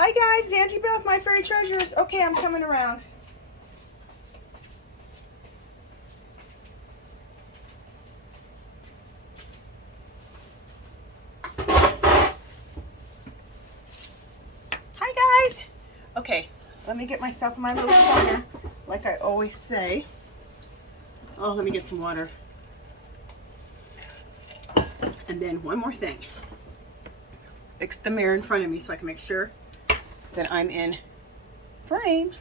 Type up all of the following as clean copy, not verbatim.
Hi guys, Angie Beth, My Fairy Treasures. Okay, I'm coming around. Hi guys. Okay, let me get myself in my little corner, like I always say. Oh, let me get some water. And then one more thing. Fix the mirror in front of me so I can make sure that I'm in frame.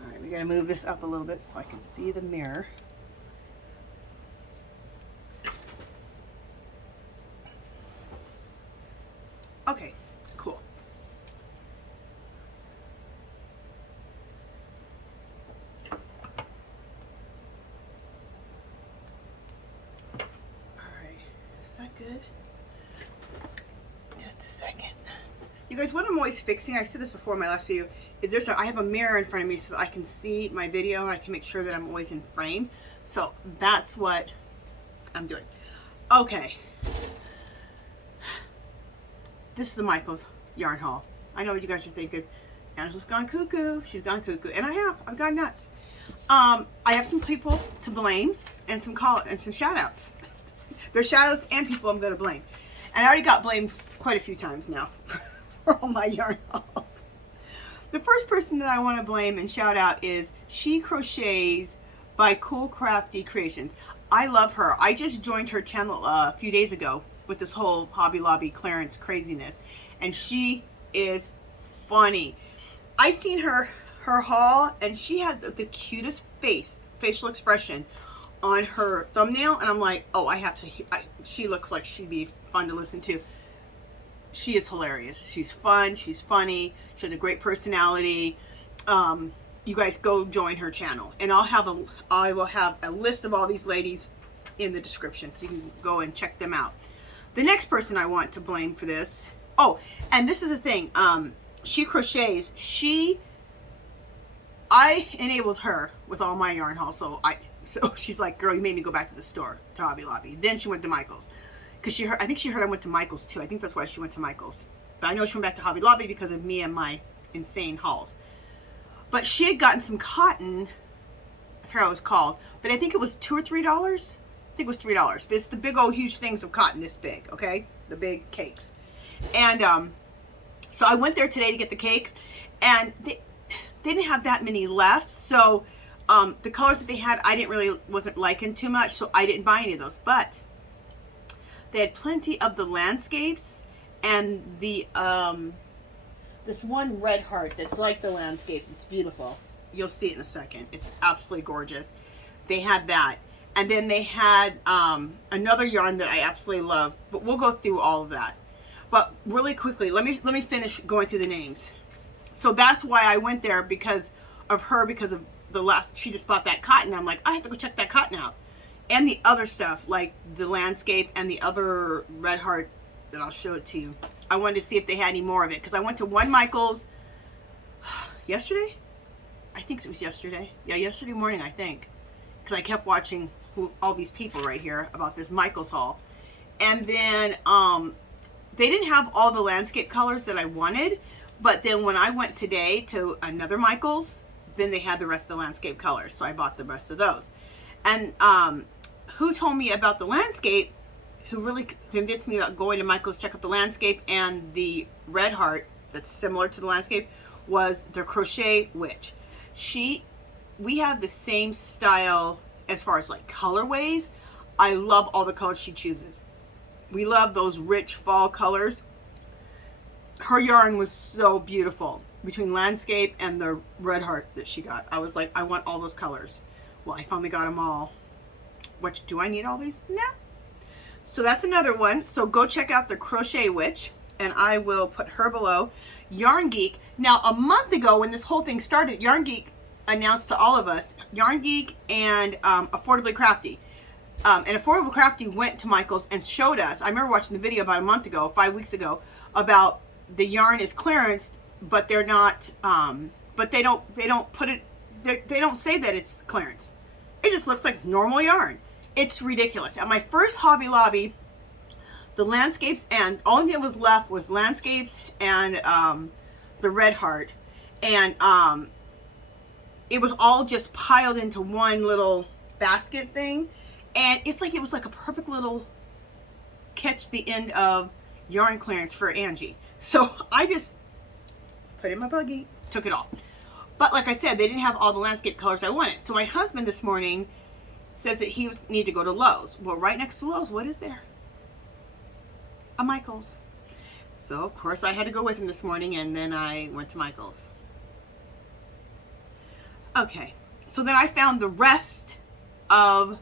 All right, we gotta move this up a little bit so I can see the mirror. Okay, cool. All right, is that good? Just a second. You guys, what I'm always fixing, I said this before in my last video, is I have a mirror in front of me so that I can see my video and I can make sure that I'm always in frame. So that's what I'm doing. Okay. This is the Micheals yarn haul. I know what you guys are thinking. Angela's gone cuckoo. She's gone cuckoo. And I've gone nuts. I have some people to blame and some shout outs. There's shout outs and people I'm going to blame. And I already got blamed quite a few times now for all my yarn hauls. The first person that I want to blame and shout out is SheCrochetsBuyCoolCraftyCreations. I love her. I just joined her channel a few days ago with this whole Hobby Lobby clearance craziness, and she is funny. I seen her haul, and she had the cutest facial expression on her thumbnail, and I'm like, oh, she looks like she'd be fun to listen to. She is hilarious. She's fun. She's funny. She has a great personality. You guys go join her channel, and I will have a list of all these ladies in the description, so you can go and check them out. The next person I want to blame for this. Oh, and this is the thing. She crochets. I enabled her with all my yarn hauls, so she's like, girl, you made me go back to the store, to Hobby Lobby. Then she went to Micheals. Because I think she heard I went to Micheals too. I think that's why she went to Micheals. But I know she went back to Hobby Lobby because of me and my insane hauls. But she had gotten some cotton. I forgot what it was called. But I think it was $2 or $3. I think it was $3. But it's the big old huge things of cotton this big, okay? The big cakes. And so I went there today to get the cakes. And they didn't have that many left. So the colors that they had, wasn't liking too much. So I didn't buy any of those. But they had plenty of the landscapes and the this one red heart that's like the landscapes. It's beautiful. You'll see it in a second. It's absolutely gorgeous. They had that, and then they had another yarn that I absolutely love. But we'll go through all of that. But really quickly, let me finish going through the names. So that's why I went there, because of her, because of she just bought that cotton. I'm like, I have to go check that cotton out. And the other stuff, like the landscape and the other red heart that I'll show it to you. I wanted to see if they had any more of it, because I went to one Micheals yesterday. I think it was yesterday. Yeah, yesterday morning, I think. Because I kept watching all these people right here about this Micheals haul. And then they didn't have all the landscape colors that I wanted. But then when I went today to another Micheals, then they had the rest of the landscape colors. So I bought the rest of those. And who told me about the landscape, who really convinced me about going to Micheals, check out the landscape and the red heart that's similar to the landscape, was the Crochet Witch. We have the same style as far as like colorways. I love all the colors she chooses. We love those rich fall colors. Her yarn was so beautiful between landscape and the red heart that she got. I was like, I want all those colors. Well, I finally got them all. Do I need all these? No. So that's another one. So go check out the Crochet Witch, and I will put her below. Yarn Geek. Now, a month ago when this whole thing started, Yarn Geek announced to all of us, Yarn Geek and Affordably Crafty. And Affordably Crafty went to Micheals and showed us. I remember watching the video about a month ago, 5 weeks ago, about the yarn is clearanced, but they're not. But they don't put it. They don't say that it's clearance. It just looks like normal yarn. It's ridiculous. At my first Hobby Lobby, the landscapes, and only thing that was left was landscapes and the red heart, and it was all just piled into one little basket thing, and it's like it was like a perfect little catch the end of yarn clearance for Angie. So I just put it in my buggy, took it all. But like I said, they didn't have all the landscape colors I wanted. So my husband this morning says that he need to go to Lowe's. Well, right next to Lowe's, what is there? A Micheals. So of course I had to go with him this morning, and then I went to Micheals. Okay, so then I found the rest of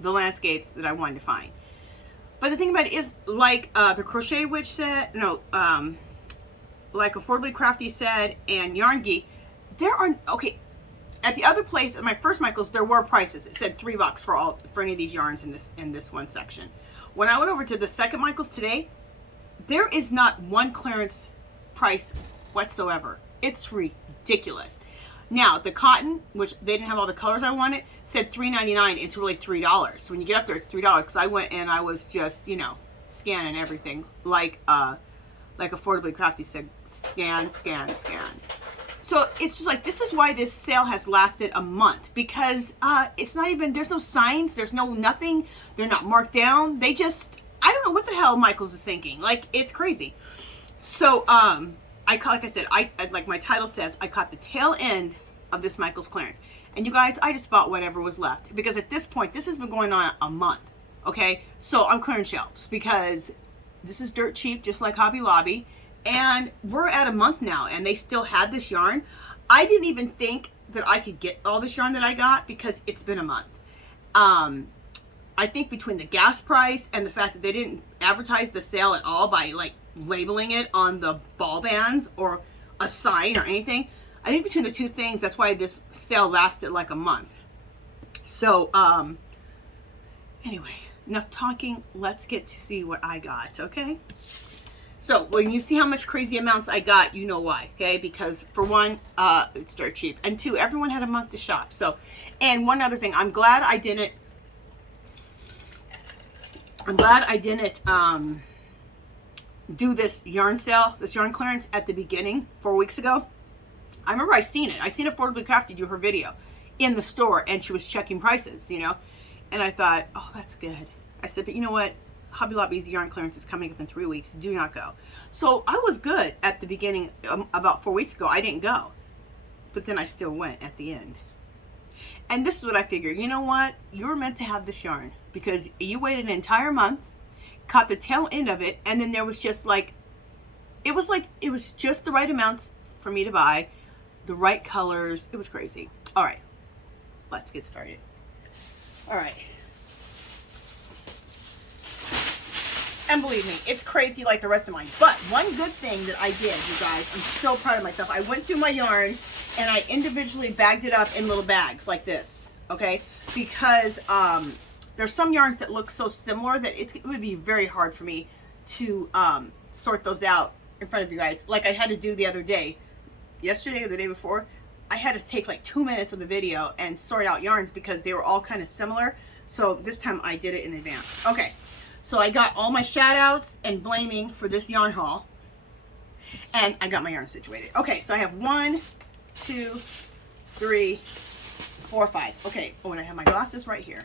the landscapes that I wanted to find. But the thing about it is, like the Crochet Witch said, no, like Affordably Crafty said, and Yarn Geek, there are, okay, at the other place, at my first Micheals, there were prices. It said $3 for any of these yarns in this one section. When I went over to the second Micheals today, there is not one clearance price whatsoever. It's ridiculous. Now, the cotton, which they didn't have all the colors I wanted, said $3.99. It's really $3. So when you get up there, it's $3. Because I went and I was just, you know, scanning everything. Like Affordably Crafty said, scan, scan, scan. So it's just like, this is why this sale has lasted a month. Because it's not even, there's no signs, there's no nothing. They're not marked down. They just, I don't know what the hell Micheals is thinking. Like, it's crazy. So, like I said, like my title says, I caught the tail end of this Micheals clearance. And you guys, I just bought whatever was left. Because at this point, this has been going on a month. Okay? So I'm clearing shelves. Because this is dirt cheap, just like Hobby Lobby. And we're at a month now, and they still had this yarn. I didn't even think that I could get all this yarn that I got, because it's been a month. I think between the gas price and the fact that they didn't advertise the sale at all by like labeling it on the ball bands or a sign or anything, I think between the two things, that's why this sale lasted like a month. So anyway, enough talking. Let's get to see what I got. Okay, so when you see how much crazy amounts I got, you know why. Okay, because for one, it's dirt cheap, and two, everyone had a month to shop. So, and one other thing, I'm glad I didn't do this yarn sale, this yarn clearance at the beginning 4 weeks ago. I remember I seen it. I seen Affordably Crafty do her video in the store, and she was checking prices, you know. And I thought, oh, that's good. I said, but you know what? Hobby Lobby's yarn clearance is coming up in 3 weeks. Do not go. So I was good at the beginning, about 4 weeks ago. I didn't go. But then I still went at the end. And this is what I figured. You know what? You were meant to have this yarn, because you waited an entire month, caught the tail end of it, and then there was just like, it was just the right amounts for me to buy, the right colors. It was crazy. All right, let's get started. All right. And believe me, it's crazy like the rest of mine. But one good thing that I did, you guys, I'm so proud of myself. I went through my yarn and I individually bagged it up in little bags like this, okay? Because there's some yarns that look so similar that it would be very hard for me to sort those out in front of you guys. Like I had to do the other day, yesterday or the day before, I had to take like 2 minutes of the video and sort out yarns because they were all kind of similar. So this time I did it in advance. Okay, so I got all my shout outs and blaming for this yarn haul. And I got my yarn situated. Okay, so I have 1, 2, 3, 4, 5. Okay, oh, and I have my glasses right here.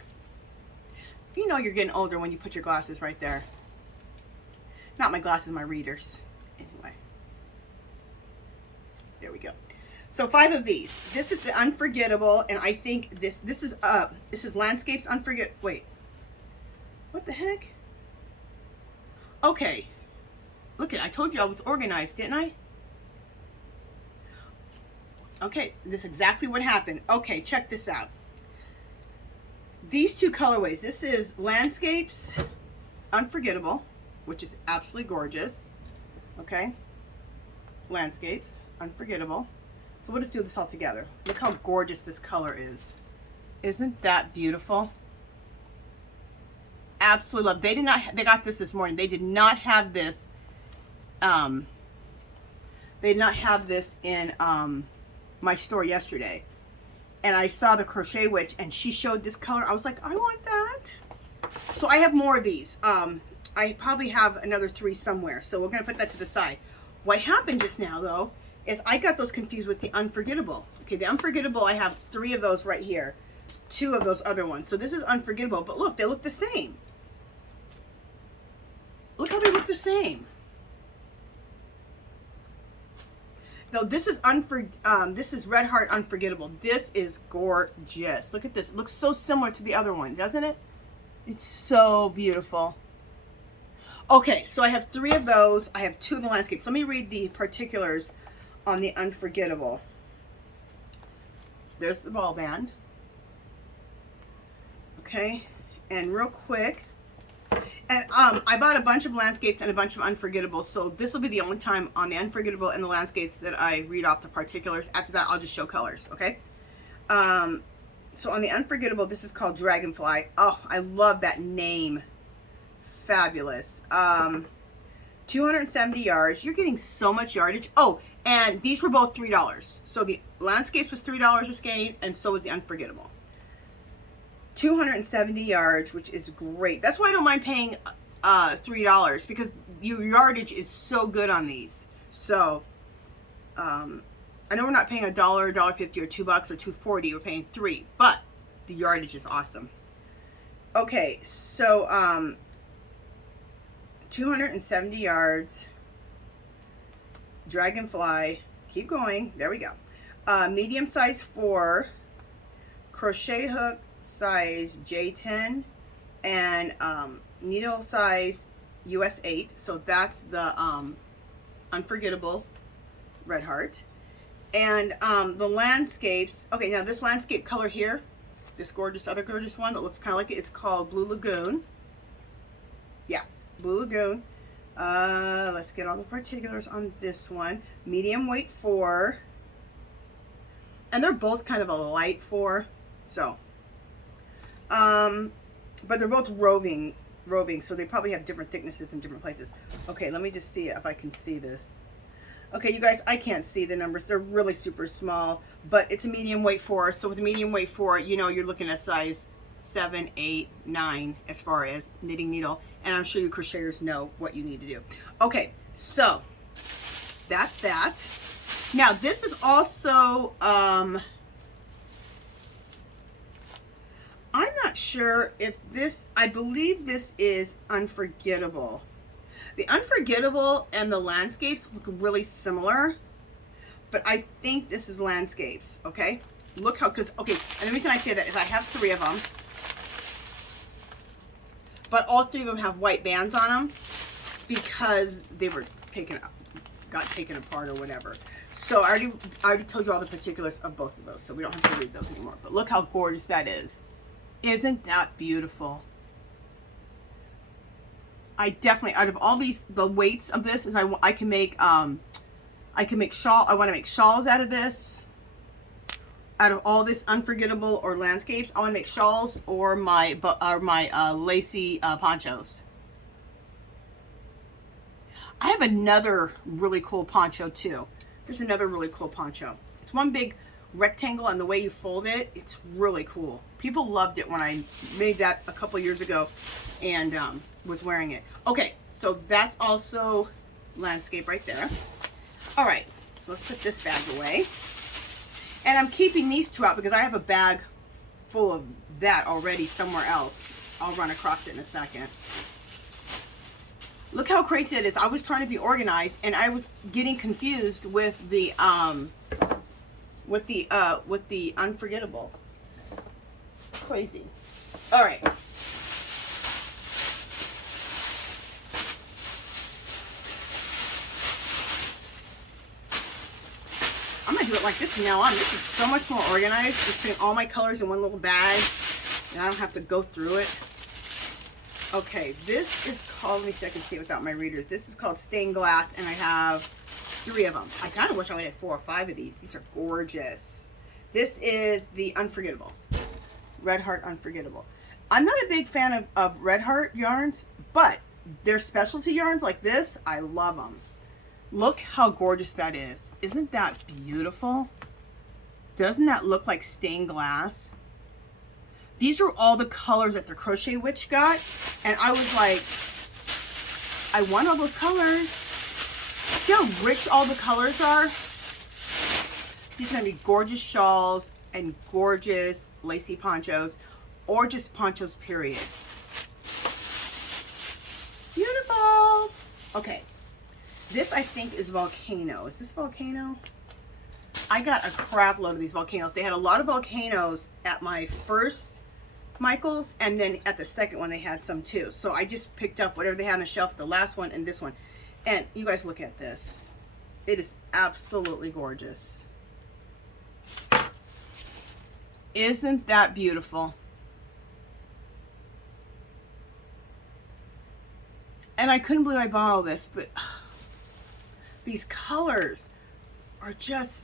You know you're getting older when you put your glasses right there. Not my glasses, my readers. Anyway. There we go. So 5 of these. This is the Unforgettable, and I think this is Landscapes wait. What the heck? Okay. Look at, I told you I was organized, didn't I? Okay, this is exactly what happened. Okay, check this out. These two colorways. This is Landscapes Unforgettable, which is absolutely gorgeous. Okay. Landscapes Unforgettable. So we'll just do this all together. Look how gorgeous this color is. Isn't that beautiful? Absolutely love. They got this morning. They did not have this. They did not have this in my store yesterday. And I saw the Crochet Witch and she showed this color. I was like, I want that. So I have more of these. I probably have another 3 somewhere. So we're going to put that to the side. What happened just now, though, is I got those confused with the Unforgettable. Okay, the Unforgettable, I have 3 of those right here. 2 of those other ones. So this is Unforgettable, but look, they look the same. Look how they look the same. No, this is this is Red Heart Unforgettable. This is gorgeous. Look at this. It looks so similar to the other one, doesn't it? It's so beautiful. Okay, so I have 3 of those. I have 2 of the landscapes. Let me read the particulars on the Unforgettable. There's the ball band. Okay, and real quick, and I bought a bunch of landscapes and a bunch of Unforgettables, so this will be the only time on the Unforgettable and the landscapes that I read off the particulars. After that, I'll just show colors, okay? So on the Unforgettable, this is called Dragonfly. Oh, I love that name. Fabulous. 270 yards. You're getting so much yardage. Oh, and these were both $3. So the landscapes was $3 a skein, and so was the Unforgettable. 270 yards, which is great. That's why I don't mind paying $3, because your yardage is so good on these. So I know we're not paying $1, $1.50, or $2 or $2.40. We're paying $3, but the yardage is awesome. Okay, so 270 yards. Dragonfly. Keep going. There we go. Medium size 4. Crochet hook size J10, and needle size US 8. So that's the Unforgettable Red Heart. And the landscapes, okay, now this landscape color here, this other gorgeous one that looks kind of like it, it's called Blue Lagoon. Yeah, Blue Lagoon. Let's get all the particulars on this one. Medium weight 4, and they're both kind of a light 4, so but they're both roving, so they probably have different thicknesses in different places. Okay, let me just see if I can see this. Okay, you guys, I can't see the numbers. They're really super small, but it's a medium weight 4. So with a medium weight 4, you know, you're looking at size 7, 8, 9 as far as knitting needle. And I'm sure you crocheters know what you need to do. Okay, so that's that. Now this is also, I'm not sure if this, I believe this is Unforgettable. The Unforgettable and the landscapes look really similar, but I think this is landscapes, okay? Look how, okay, and the reason I say that is I have 3 of them, but all 3 of them have white bands on them because they were got taken apart or whatever. So I already told you all the particulars of both of those, so we don't have to read those anymore. But look how gorgeous that is. Isn't that beautiful? I definitely, out of all these, the weights of this is I can make shawl. I want to make shawls out of this. Out of all this Unforgettable or landscapes, I want to make shawls or my lacy ponchos. I have another really cool poncho too. There's another really cool poncho. It's one big rectangle, and the way you fold it, it's really cool. People loved it when I made that a couple years ago and was wearing it. Okay, so that's also landscape right there. All right, so let's put this bag away. And I'm keeping these 2 out because I have a bag full of that already somewhere else. I'll run across it in a second. Look how crazy that is. I was trying to be organized and I was getting confused with the Unforgettable. Crazy. All right. I'm gonna do it like this from now on. This is so much more organized. Just putting all my colors in one little bag, and I don't have to go through it. Okay, this is called, let me see if I can see it without my readers. This is called Stained Glass, and I have 3 of them. I kind of wish I would have 4 or 5 of these. These are gorgeous. This is the Unforgettable. Red Heart Unforgettable. I'm not a big fan of Red Heart yarns, but their specialty yarns like this, I love them. Look how gorgeous that is. Isn't that beautiful? Doesn't that look like stained glass? These are all the colors that the Crochet Witch got. And I was like, I want all those colors. See how rich all the colors are? These are going to be gorgeous shawls and gorgeous lacy ponchos, or just ponchos, period. Beautiful. Okay. This, I think, is Volcano. Is this Volcano? I got a crap load of these volcanoes. They had a lot of volcanoes at my first Michaels, and then at the second one they had some too. So I just picked up whatever they had on the shelf, the last one and this one. And you guys look at this. It is absolutely gorgeous. Isn't that beautiful? And I couldn't believe I bought all this, but these colors are just,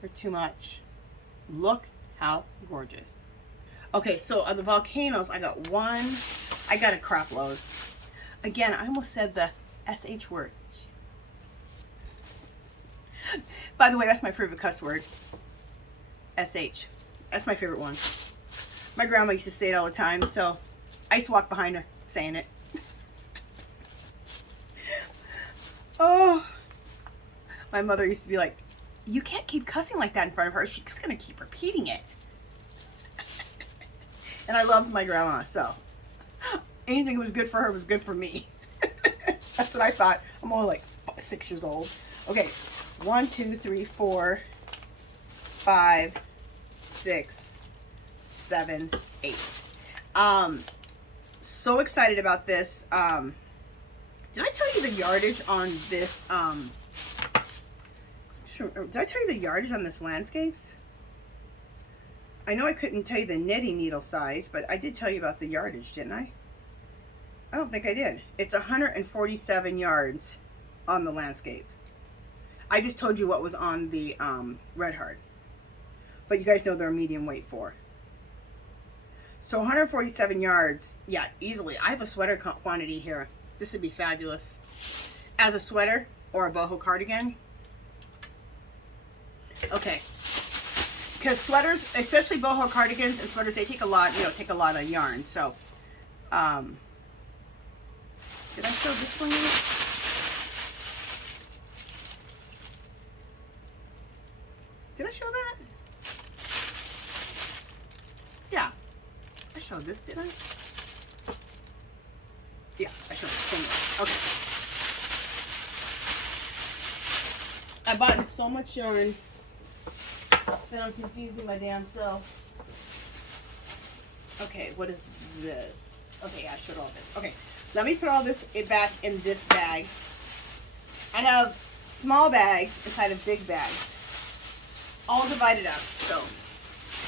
they're too much. Look how gorgeous. Okay, so of the volcanoes, I got one. I got a crap load. Again, I almost said the SH word. By the way, that's my favorite cuss word. SH. That's my favorite one. My grandma used to say it all the time, so I used to walk behind her saying it. Oh, my mother used to be like, you can't keep cussing like that in front of her. She's just going to keep repeating it. And I loved my grandma, so anything that was good for her was good for me. That's what I thought. I'm only like 6 years old. Okay, 1, 2, 3, 4, 5, 6, 7, 8. So excited about this. Did I tell you the yardage on this? Did I tell you the yardage on this Landscapes? I know I couldn't tell you the knitting needle size, but I did tell you about the yardage, didn't I? I don't think I did. It's 147 yards on the Landscape. I just told you what was on the Red Heart. But you guys know they're a medium weight for. So 147 yards, yeah, easily. I have a sweater quantity here. This would be fabulous. As a sweater or a boho cardigan. Okay. Because sweaters, especially boho cardigans and sweaters, they take a lot, take a lot of yarn. So, did I show this one yet? Did I show that? Yeah. I showed this, did I? Yeah, I showed this. Okay. I bought so much yarn that I'm confusing my damn self. Okay, what is this? Okay, I showed all this. Okay, let me put all this back in this bag. I have small bags inside of big bags, all divided up. So,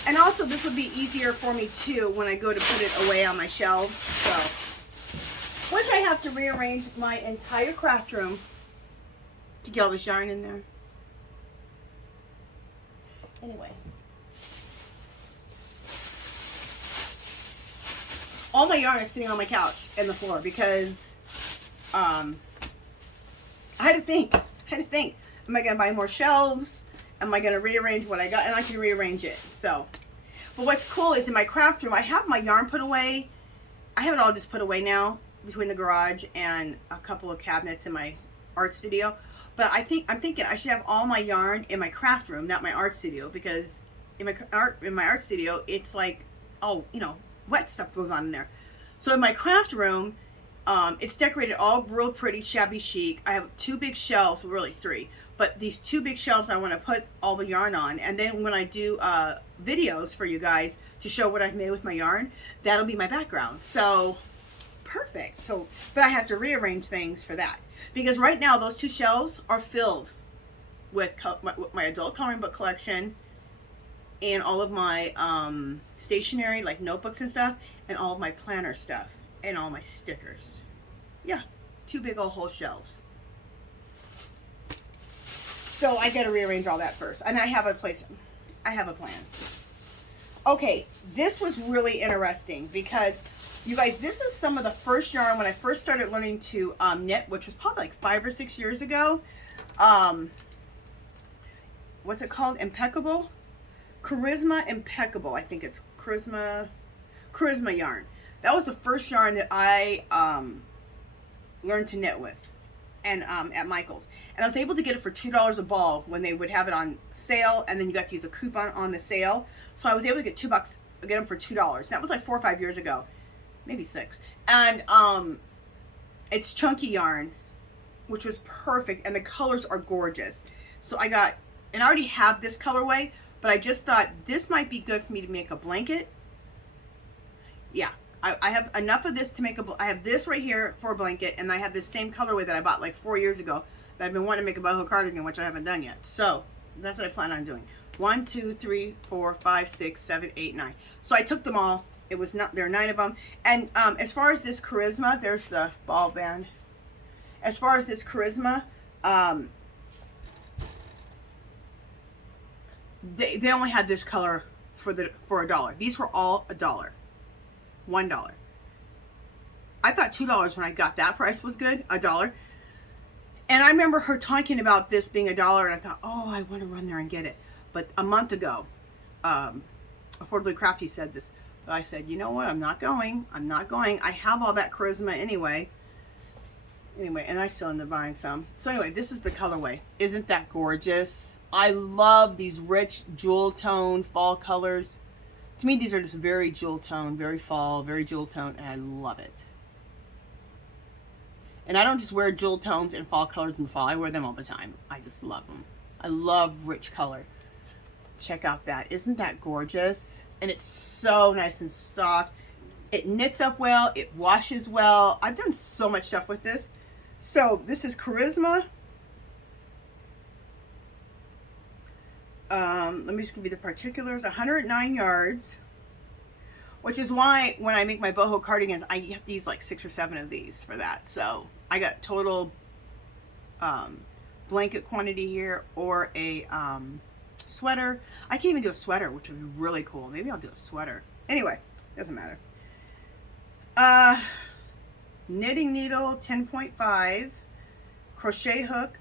and also this would be easier for me too when I go to put it away on my shelves. So, once I have to rearrange my entire craft room to get all this yarn in there. Anyway, all my yarn is sitting on my couch and the floor because I had to think. Am I going to buy more shelves? Am I going to rearrange what I got? And I can rearrange it. So, but what's cool is in my craft room, I have my yarn put away. I have it all just put away now between the garage and a couple of cabinets in my art studio. But I'm thinking I should have all my yarn in my craft room, not my art studio, because in my art studio, it's like, wet stuff goes on in there. So in my craft room, it's decorated all real pretty, shabby chic. I have 2 big shelves, well, really 3, but these 2 big shelves I want to put all the yarn on. And then when I do videos for you guys to show what I've made with my yarn, that'll be my background. So perfect. So, but I have to rearrange things for that. Because right now, those 2 shelves are filled with my adult coloring book collection and all of my stationery, like notebooks and stuff, and all of my planner stuff, and all my stickers. Yeah, 2 big old whole shelves. So I gotta rearrange all that first. And I have a plan. Okay, this was really interesting because you guys, this is some of the first yarn when I first started learning to knit, which was probably like 5 or 6 years ago. What's it called? Impeccable? Charisma Impeccable. I think it's Charisma yarn. That was the first yarn that I learned to knit with. and at Michaels, and I was able to get it for $2 a ball when they would have it on sale, and then you got to use a coupon on the sale. So I was able to get $2, get them for $2. That was like 4 or 5 years ago, maybe 6. And it's chunky yarn, which was perfect, and the colors are gorgeous. So I got, and I already have this colorway, but I just thought this might be good for me to make a blanket. Yeah. I have enough of this to make I have this right here for a blanket, and I have this same colorway that I bought like 4 years ago that I've been wanting to make a boho cardigan, which I haven't done yet. So that's what I plan on doing. 1, 2, 3, 4, 5, 6, 7, 8, 9. So I took them all. It was not, there are 9 of them. And as far as this Charisma, there's the ball band. As far as this Charisma, they only had this color for $1. These were all $1. $1. I thought $2 when I got that price was good. $1. And I remember her talking about this being $1, and I thought, oh, I want to run there and get it. But a month ago, Affordably Crafty said this. But I said, you know what? I'm not going. I'm not going. I have all that Charisma anyway. Anyway, and I still ended up buying some. So anyway, this is the colorway. Isn't that gorgeous? I love these rich jewel tone fall colors. To me, these are just very jewel tone, very fall, very jewel tone, and I love it. And I don't just wear jewel tones and fall colors in the fall. I wear them all the time. I just love them. I love rich color. Check out that. Isn't that gorgeous? And it's so nice and soft. It knits up well. It washes well. I've done so much stuff with this. So this is Charisma. Let me just give you the particulars. 109 yards, which is why when I make my boho cardigans, I have to use like 6 or 7 of these for that. So I got total blanket quantity here, or a sweater. I can't even do a sweater, which would be really cool. Maybe I'll do a sweater. Anyway, doesn't matter. Knitting needle 10.5, crochet hook.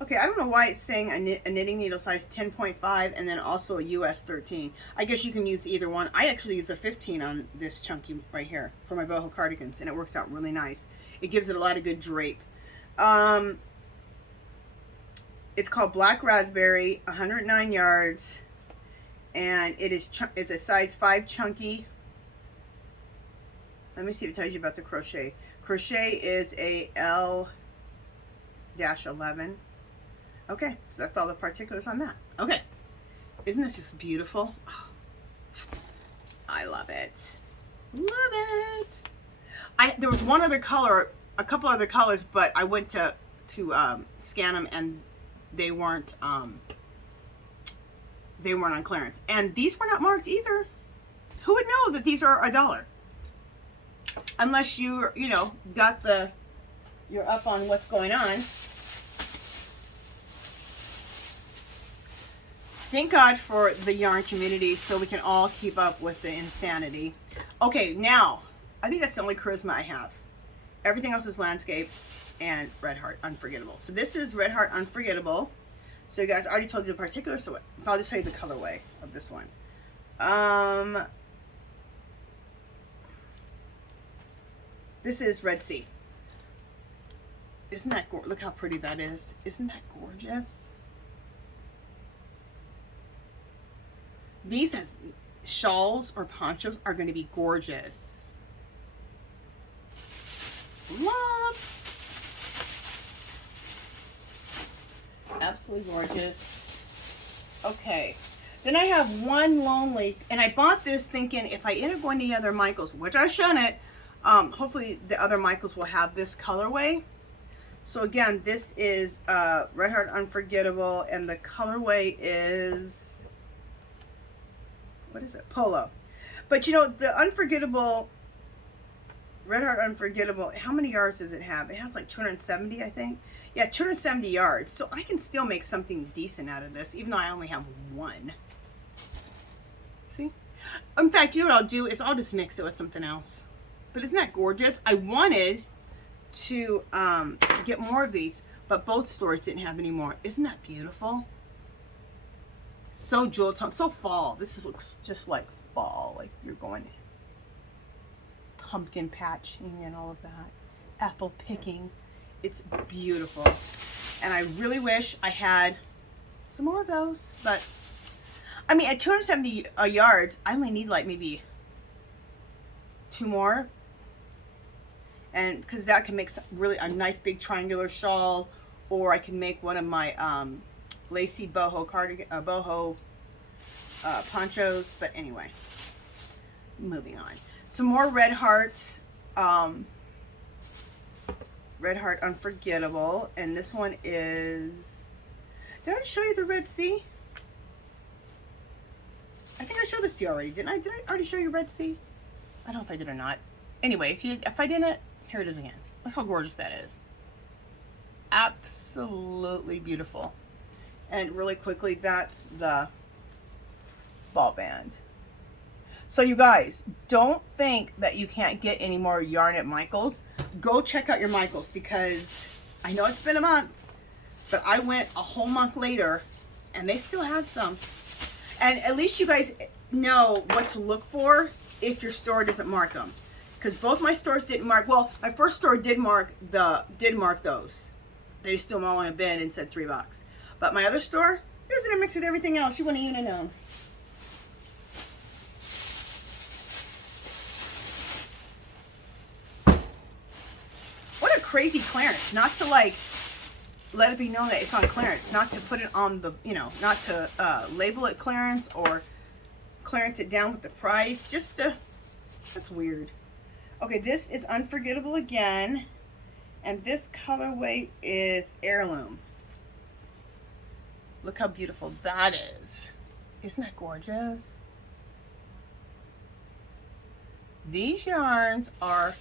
Okay, I don't know why it's saying a knitting needle size 10.5 and then also a US 13. I guess you can use either one. I actually use a 15 on this chunky right here for my boho cardigans, and it works out really nice. It gives it a lot of good drape. It's called Black Raspberry, 109 yards, and it is it's a size 5 chunky. Let me see if it tells you about the crochet. Crochet is a L-11. Okay, so that's all the particulars on that. Okay, isn't this just beautiful? Oh, I love it. Love it. There was one other color, a couple other colors, but I went to scan them, and they weren't on clearance. And these were not marked either. Who would know that these are $1? Unless you're up on what's going on. Thank God for the yarn community, so we can all keep up with the insanity. Okay, now, I think that's the only Charisma I have. Everything else is Landscapes and Red Heart Unforgettable. So this is Red Heart Unforgettable. So you guys, I already told you the particulars, so I'll just show you the colorway of this one. This is Red Sea. Isn't that gorgeous? Look how pretty that is. Isn't that gorgeous? These as shawls or ponchos are going to be gorgeous. Love. Absolutely gorgeous. Okay. Then I have one Lonely, and I bought this thinking if I end up going to the other Michaels, which I shouldn't, hopefully the other Michaels will have this colorway. So again, this is Red Heart Unforgettable, and the colorway is, what is it? Polo. But you know, the Unforgettable, Red Heart Unforgettable, how many yards does it have? It has like 270, I think. Yeah, 270 yards. So I can still make something decent out of this, even though I only have one. See? In fact, you know what I'll do is I'll just mix it with something else. But isn't that gorgeous? I wanted to get more of these, but both stores didn't have any more. Isn't that beautiful? So jewel tone, so fall. Looks just like fall, like you're going pumpkin patching and all of that. Apple picking. It's beautiful. And I really wish I had some more of those, but I mean, at 270 yards, I only need like maybe 2 more, and because that can make really a nice big triangular shawl, or I can make one of my lacy boho cardigan, boho ponchos. But anyway, moving on. Some more Red Heart, Red Heart Unforgettable, and this one is. Did I show you the Red Sea? I think I showed this to you already, didn't I? Did I already show you Red Sea? I don't know if I did or not. Anyway, if I didn't, here it is again. Look how gorgeous that is. Absolutely beautiful. And really quickly, that's the ball band. So you guys, don't think that you can't get any more yarn at Michaels. Go check out your Michaels, because I know it's been a month, but I went a whole month later and they still had some. And at least you guys know what to look for if your store doesn't mark them. Because both my stores didn't mark. Well, my first store did mark those. They just threw them all in a bin and said $3. But my other store, it was in a mix with everything else. You wouldn't even have known. What a crazy clearance. Not to like let it be known that it's on clearance. Not to put it on the, you know, not to label it clearance or clearance it down with the price. Just to, that's weird. Okay, this is Unforgettable again. And this colorway is Heirloom. Look how beautiful that is. Isn't that gorgeous? These yarns are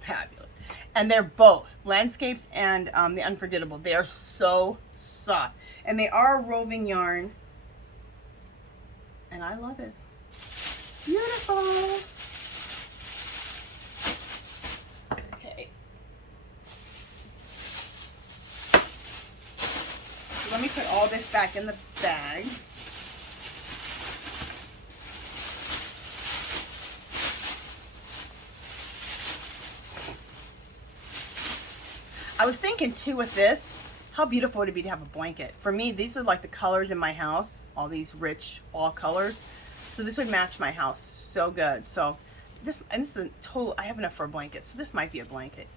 fabulous. And they're both landscapes and the Unforgettable. They are so soft. And they are a roving yarn. And I love it. Beautiful. Okay. So let me put all this back in the bag. I was thinking too with this, how beautiful would it be to have a blanket? For me, these are like the colors in my house, all these rich fall colors. So this would match my house so good. So this, and this is a total, I have enough for a blanket. So this might be a blanket,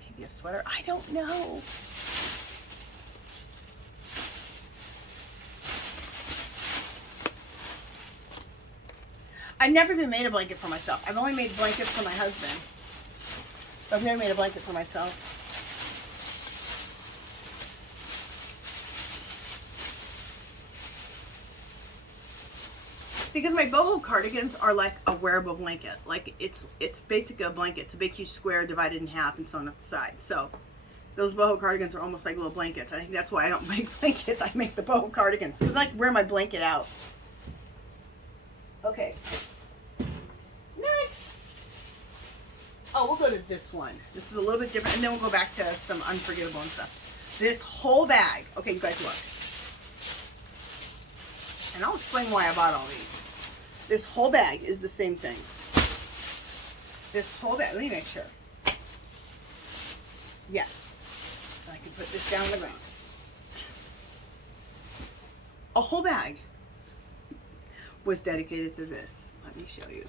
maybe a sweater. I don't know. I've never even made a blanket for myself. I've only made blankets for my husband. I've never made a blanket for myself. Because my boho cardigans are like a wearable blanket. Like it's basically a blanket. It's a big huge square divided in half and sewn up the side. So those boho cardigans are almost like little blankets. I think that's why I don't make blankets. I make the boho cardigans because I like wear my blanket out. Okay. Next. Oh, we'll go to this one. This is a little bit different, and then we'll go back to some Unforgettable and stuff. This whole bag. Okay, you guys look. And I'll explain why I bought all these. This whole bag is the same thing. This whole bag, let me make sure. Yes. I can put this down on the ground. A whole bag was dedicated to this. Let me show you.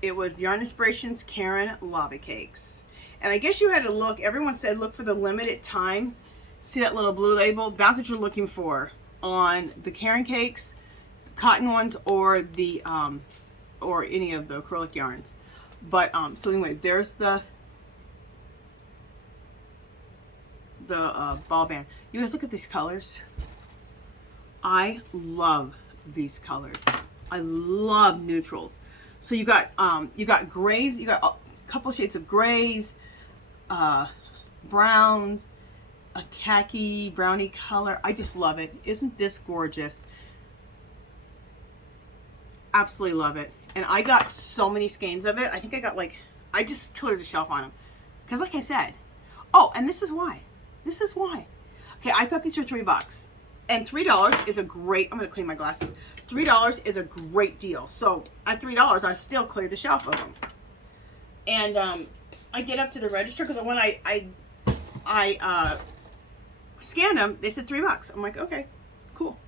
It was Yarn Inspirations Karen Lava Cakes. And I guess you had to look, everyone said look for the limited time. See that little blue label? That's what you're looking for on the Karen cakes, cotton ones, or the or any of the acrylic yarns. But so anyway, there's the ball band. You guys look at these colors. I love these colors. I love neutrals. So you got grays, you got a couple shades of grays, browns, a khaki brownie color. I just love it. Isn't this gorgeous? Absolutely love it. And I got so many skeins of it. I think I got like, I just cleared the shelf on them. Because like I said, oh, and this is why. This is why. Okay, I thought these were $3. And $3 is a great, I'm going to clean my glasses. $3 is a great deal. So at $3, I still cleared the shelf of them. And I get up to the register because when I scanned them, they said $3. I'm like, okay, cool.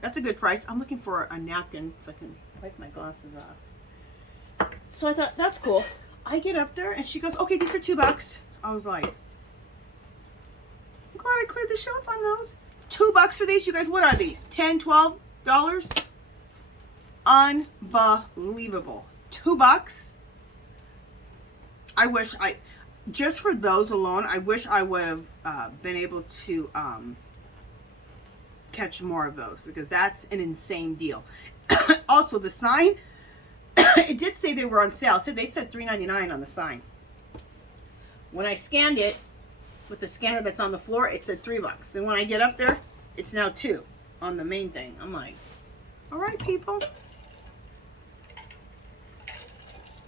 That's a good price. I'm looking for a napkin so I can wipe my glasses off. So I thought, that's cool. I get up there and she goes, okay, these are $2. I was like, I'm glad I cleared the shelf on those. $2 for these, you guys. What are these? $10, $12? Unbelievable. $2. I wish just for those alone, I wish I would have been able to catch more of those because that's an insane deal. Also, the sign, it did say they were on sale. So they said $3.99 on the sign. When I scanned it with the scanner that's on the floor, it said $3. And when I get up there, it's now $2 on the main thing. I'm like, all right, people.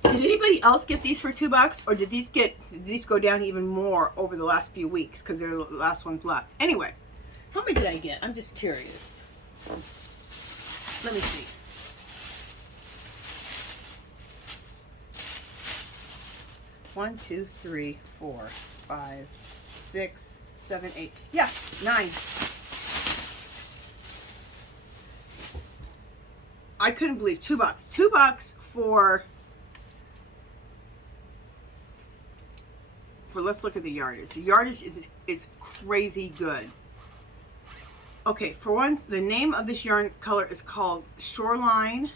Did anybody else get these for $2, or did these go down even more over the last few weeks because they're the last ones left? Anyway, how many did I get? I'm just curious. Let me see. One, two, three, 4, 5, 6, 7, 8. Yeah, 9. I couldn't believe $2. $2 for let's look at the yardage. The yardage is crazy good. Okay, for one, the name of this yarn color is called Shoreline.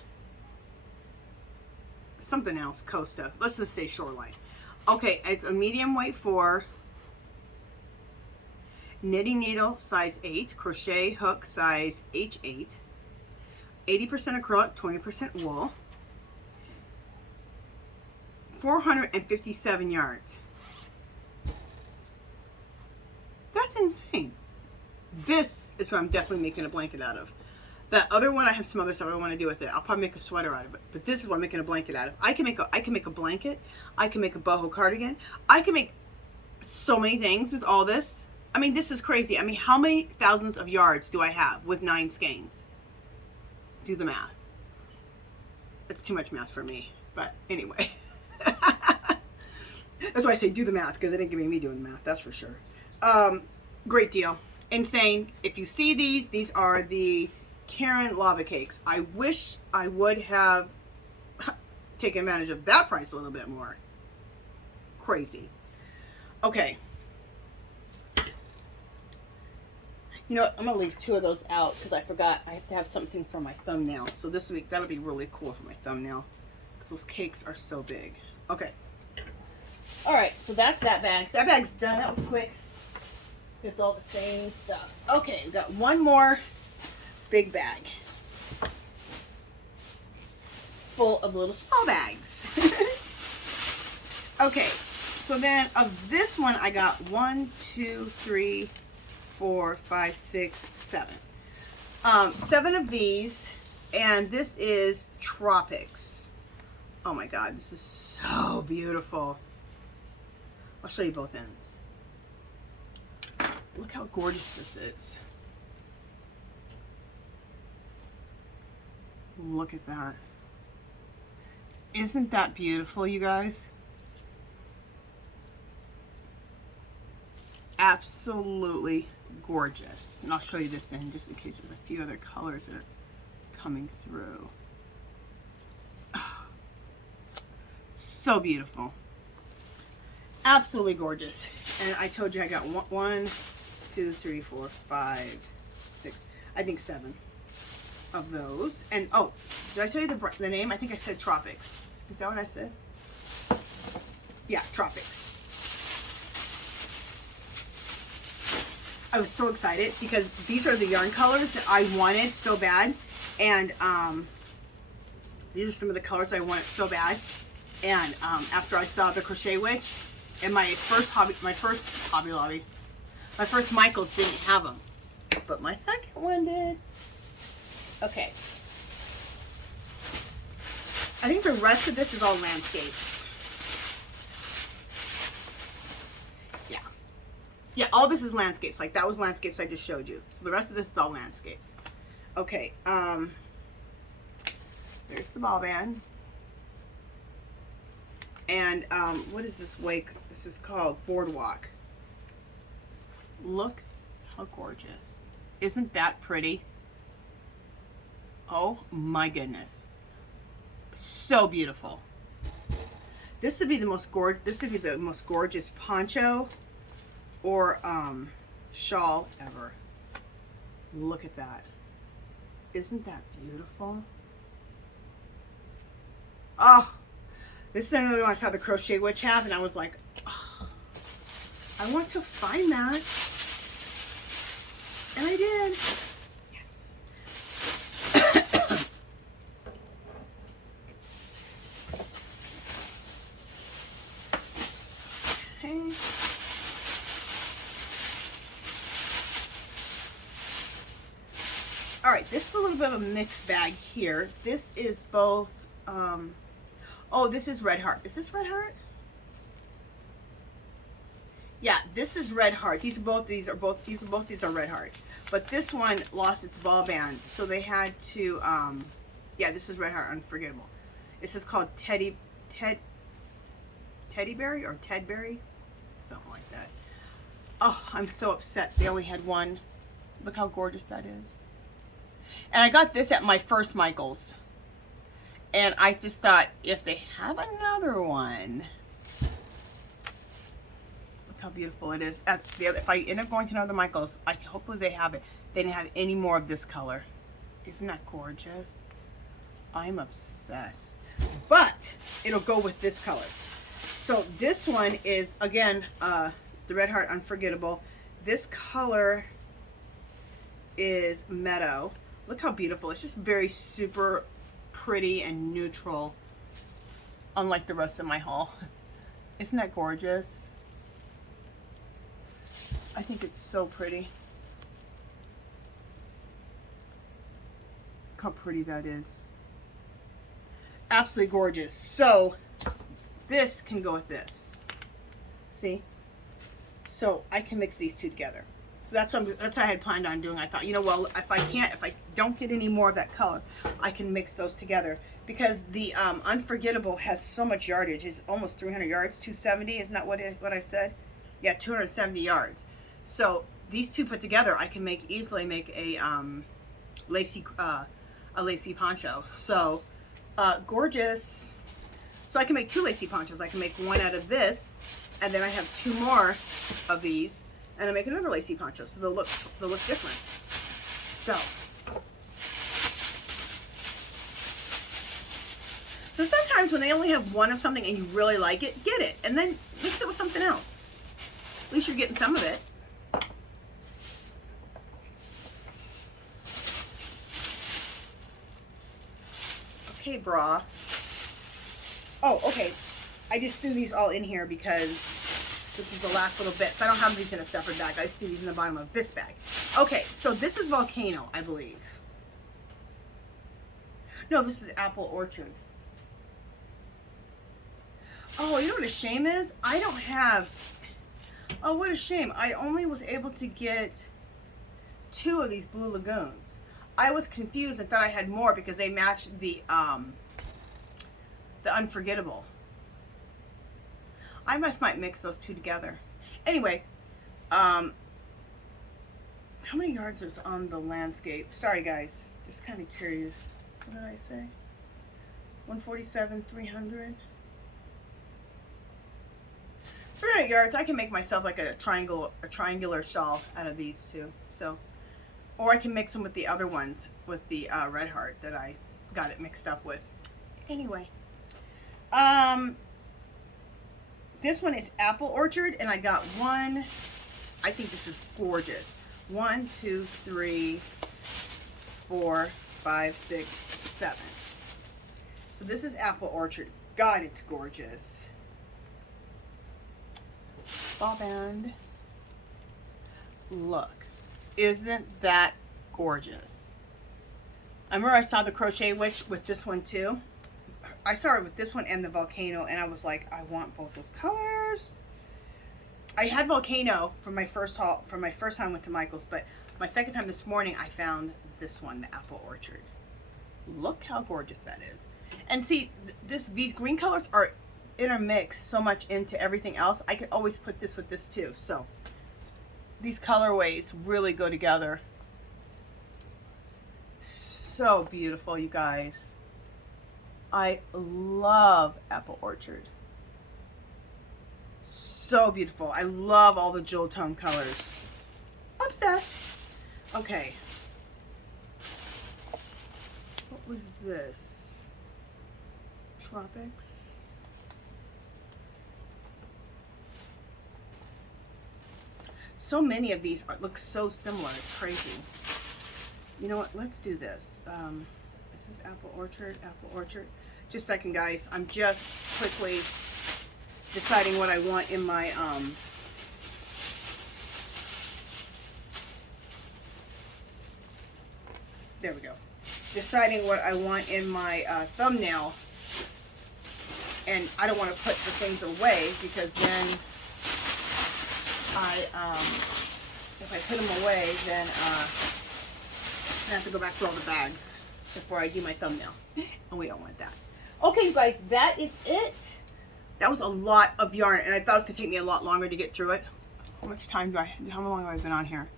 Something else, Costa. Let's just say Shoreline. Okay, it's a medium weight 4. Knitting needle size 8. Crochet hook size H8. 80% acrylic, 20% wool. 457 yards. That's insane. This is what I'm definitely making a blanket out of. That other one, I have some other stuff I want to do with it. I'll probably make a sweater out of it. But this is what I'm making a blanket out of. I can make a blanket. I can make a boho cardigan. I can make so many things with all this. I mean, this is crazy. I mean, how many thousands of yards do I have with 9 skeins? Do the math. It's too much math for me. But anyway. That's why I say do the math, because it ain't gonna be me doing the math. That's for sure. Great deal. Insane. If you see these are the Karen lava cakes. I wish I would have taken advantage of that price a little bit more. Crazy. Okay. You know what? I'm going to leave 2 of those out because I forgot I have to have something for my thumbnail. So this week, that'll be really cool for my thumbnail because those cakes are so big. Okay. All right. So that's that bag. That bag's done. That was quick. It's all the same stuff. Okay. We've got one more big bag full of little small bags. Okay. So then of this one, I got 1, 2, 3, 4, 5, 6, 7. 7 of these, and this is Tropics. Oh my God, this is so beautiful. I'll show you both ends. Look how gorgeous this is. Look at that. Isn't that beautiful, you guys? Absolutely gorgeous. And I'll show you this in just in case there's a few other colors that are coming through. Oh, so beautiful. Absolutely gorgeous. And I told you I got 1, 2, 3, 4, 5, 6, I think 7 of those. And oh, did I tell you the name? I think I said Tropics. Is that what I said? Yeah, Tropics. I was so excited because these are the yarn colors that I wanted so bad. And these are some of the colors I wanted so bad. And after I saw the Crochet Witch and my first Hobby Lobby, my first Micheals didn't have them, but my second one did. Okay. I think the rest of this is all landscapes. Yeah, all this is landscapes. Like that was landscapes I just showed you. So the rest of this is all landscapes. Okay, there's the ball band. And what is this wake? This is called Boardwalk. Look how gorgeous. Isn't that pretty? Oh my goodness. So beautiful. This would be the most gorgeous poncho or shawl ever. Look at that. Isn't that beautiful? Oh, this is another one I saw the Crochet Witch have, and I was like, oh, I want to find that. And I did. Yes. Okay. All right, this is a little bit of a mixed bag here. This is both, oh, this is Red Heart. Is this Red Heart? Yeah, this is Red Heart. These are Red Heart. But this one lost its ball band, so they had to, yeah, this is Red Heart Unforgettable. This is called Teddyberry or Tedberry, something like that. Oh, I'm so upset they only had one. Look how gorgeous that is. And I got this at my first Micheals. And I just thought, if they have another one, look how beautiful it is. If I end up going to another Micheals, hopefully they have it. They didn't have any more of this color. Isn't that gorgeous? I'm obsessed. But it'll go with this color. So this one is, again, the Red Heart Unforgettable. This color is Meadow. Look how beautiful. It's just very super pretty and neutral, unlike the rest of my haul. Isn't that gorgeous? I think it's so pretty. Look how pretty that is. Absolutely gorgeous. So this can go with this. See? So I can mix these two together. So that's what I had planned on doing. I thought, you know, well, if I don't get any more of that color, I can mix those together, because the Unforgettable has so much yardage. It's almost 300 yards, 270. Isn't that what I said? Yeah, 270 yards. So these two put together, I can easily make a lacy poncho. So gorgeous. So I can make two lacy ponchos. I can make one out of this, and then I have two more of these, and I make another lacy poncho, so they'll look different. So sometimes when they only have one of something and you really like it, get it, and then mix it with something else. At least you're getting some of it. Okay, bra. Oh, okay. I just threw these all in here because this is the last little bit. So I don't have these in a separate bag. I just threw these in the bottom of this bag. Okay, so this is Volcano, I believe. No, this is Apple Orchard. Oh, you know what a shame is? I don't have... Oh, what a shame. I only was able to get 2 of these Blue Lagoons. I was confused and thought I had more because they matched the Unforgettable. I might mix those two together. Anyway, how many yards is on the landscape? Sorry guys, just kind of curious. What did I say? 147, 300. 300 yards. I can make myself like a triangular shawl out of these two. So, or I can mix them with the other ones with the Red Heart that I got it mixed up with. Anyway, this one is Apple Orchard, and I got one. I think this is gorgeous. 1, 2, 3, 4, 5, 6, 7. So this is Apple Orchard. God, it's gorgeous. Ball band. Look, isn't that gorgeous? I remember I saw the Crochet Witch with this one too. I saw it with this one and the Volcano, and I was like, I want both those colors. I had Volcano from my first haul, from my first time I went to Michael's, but my second time this morning I found this one, the Apple Orchard. Look how gorgeous that is. And see, these green colors are intermixed so much into everything else. I could always put this with this too. So these colorways really go together. So beautiful, you guys. I love Apple Orchard. So beautiful. I love all the jewel tone colors. Obsessed. Okay. What was this? Tropics. So many of these look so similar. It's crazy. You know what? Let's do this. This is Apple Orchard. Apple Orchard. Just a second, guys. I'm just quickly deciding what I want in my there we go. Deciding what I want in my thumbnail, and I don't want to put the things away because then if I put them away, then I have to go back through all the bags before I do my thumbnail, and we don't want that. Okay, you guys, that is it. That was a lot of yarn, and I thought it was going to take me a lot longer to get through it. How much time do I, how long have I been on here?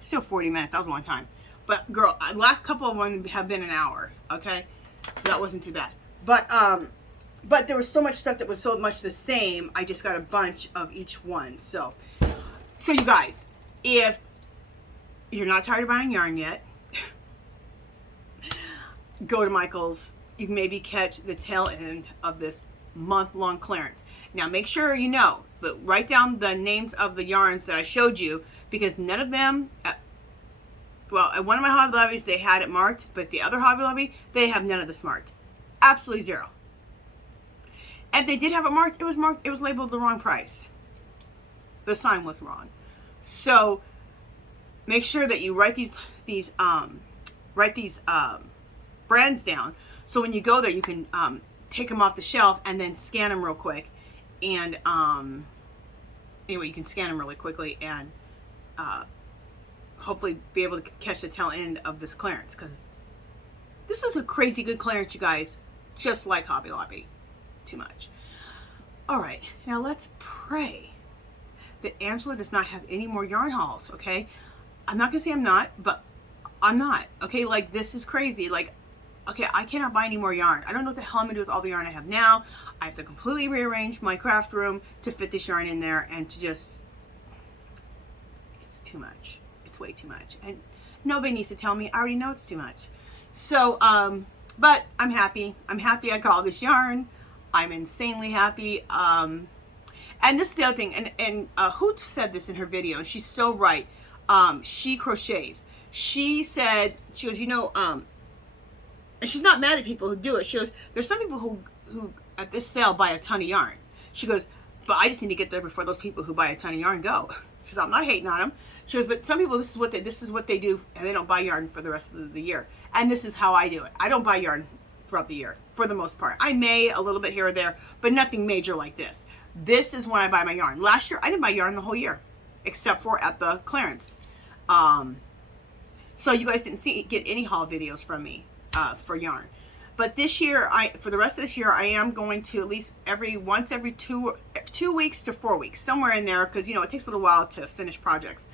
Still 40 minutes. That was a long time. But, girl, last couple of them have been an hour, okay? So that wasn't too bad. But there was so much stuff that was so much the same, I just got a bunch of each one. So you guys, if you're not tired of buying yarn yet, go to Michael's. You can maybe catch the tail end of this month-long clearance. Now make sure you know, but write down the names of the yarns that I showed you, because none of them, well, at one of my Hobby Lobbies they had it marked, but the other Hobby Lobby, they have none of this marked. Absolutely zero. And if they did have it marked, it was labeled the wrong price. The sign was wrong. So make sure that you write these brands down, so when you go there you can take them off the shelf and then scan them real quick, and anyway, you can scan them really quickly and hopefully be able to catch the tail end of this clearance, because this is a crazy good clearance, you guys, just like Hobby Lobby. Too much. All right, now let's pray that Angela does not have any more yarn hauls. Okay, I'm not gonna say I'm not, but I'm not. Okay, like, this is crazy. Like, okay, I cannot buy any more yarn. I don't know what the hell I'm gonna do with all the yarn I have now. I have to completely rearrange my craft room to fit this yarn in there, and to just, it's too much. It's way too much, and nobody needs to tell me. I already know it's too much. So but I'm happy. I'm happy I got all this yarn. I'm insanely happy. And this is the other thing, and Hoot said this in her video, and she's so right. She crochets. She said, she goes, you know, and she's not mad at people who do it. She goes, there's some people who at this sale buy a ton of yarn. She goes, but I just need to get there before those people who buy a ton of yarn go. She goes, I'm not hating on them. She goes, but some people, this is what they do, and they don't buy yarn for the rest of the year. And this is how I do it. I don't buy yarn throughout the year, for the most part. I may a little bit here or there, but nothing major like this. This is when I buy my yarn. Last year, I didn't buy yarn the whole year, except for at the clearance. So you guys didn't get any haul videos from me for yarn. But this year, for the rest of this year, I am going to at least once every 2 weeks to 4 weeks, somewhere in there, because, you know, it takes a little while to finish projects.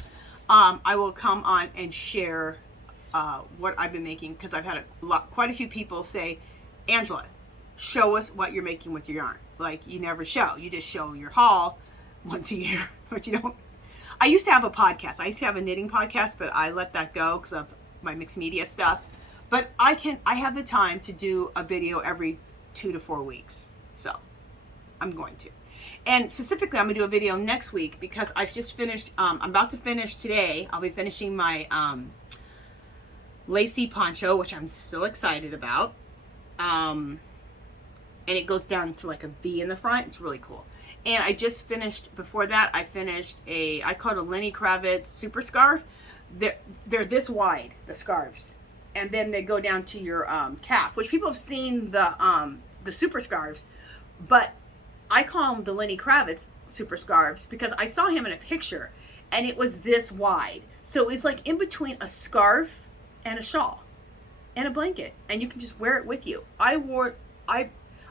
I will come on and share what I've been making, because I've had quite a few people say, Angela, show us what you're making with your yarn. Like, you never show. You just show your haul once a year, but you don't. I used to have a podcast. I used to have a knitting podcast, but I let that go because of my mixed media stuff. But I have the time to do a video every 2 to 4 weeks. So I'm going to. And specifically, I'm going to do a video next week, because I've just finished, I'm about to finish today. I'll be finishing my lacy poncho, which I'm so excited about. And it goes down to like a V in the front. It's really cool. And I just finished, before that, I finished I call it a Lenny Kravitz super scarf. They're this wide, the scarves. And then they go down to your calf, which people have seen the super scarves, but I call them the Lenny Kravitz super scarves because I saw him in a picture and it was this wide. So it was like in between a scarf and a shawl and a blanket, and you can just wear it with you. I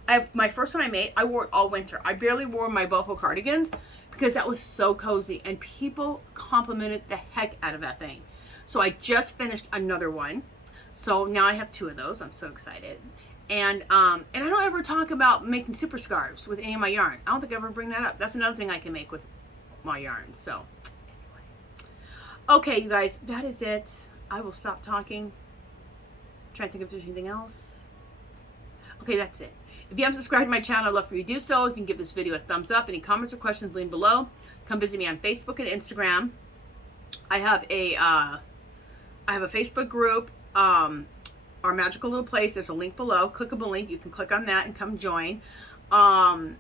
have my first one I made, I wore it all winter. I barely wore my boho cardigans because that was so cozy, and people complimented the heck out of that thing. So I just finished another one. So now I have 2 of those. I'm so excited. And I don't ever talk about making super scarves with any of my yarn. I don't think I ever bring that up. That's another thing I can make with my yarn. So anyway. Okay, you guys, that is it. I will stop talking. Try to think if there's anything else. Okay, that's it. If you haven't subscribed to my channel, I'd love for you to do so. If you can give this video a thumbs up. Any comments or questions, leave below. Come visit me on Facebook and Instagram. I have a Facebook group, Our Magical Little Place. There's a link below. Clickable link. You can click on that and come join. And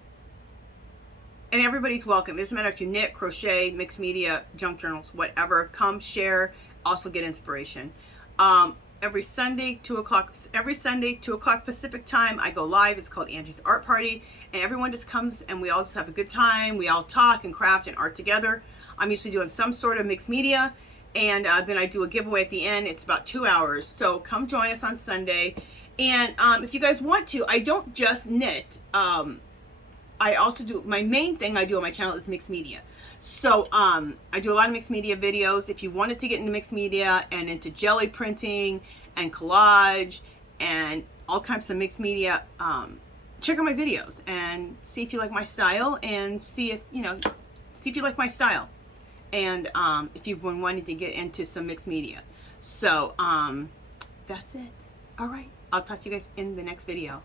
everybody's welcome. It doesn't matter if you knit, crochet, mixed media, junk journals, whatever. Come share. Also get inspiration. Every Sunday, 2 o'clock Pacific time, I go live. It's called Angie's Art Party. And everyone just comes and we all just have a good time. We all talk and craft and art together. I'm usually doing some sort of mixed media. And then I do a giveaway at the end. It's about 2 hours. So come join us on Sunday. And if you guys want to, I don't just knit. I also do, my main thing I do on my channel is mixed media. So I do a lot of mixed media videos. If you wanted to get into mixed media and into jelly printing and collage and all kinds of mixed media, check out my videos and see if you like my style, and see if you like my style, and if you've been wanting to get into some mixed media. So that's it. All right, I'll talk to you guys in the next video.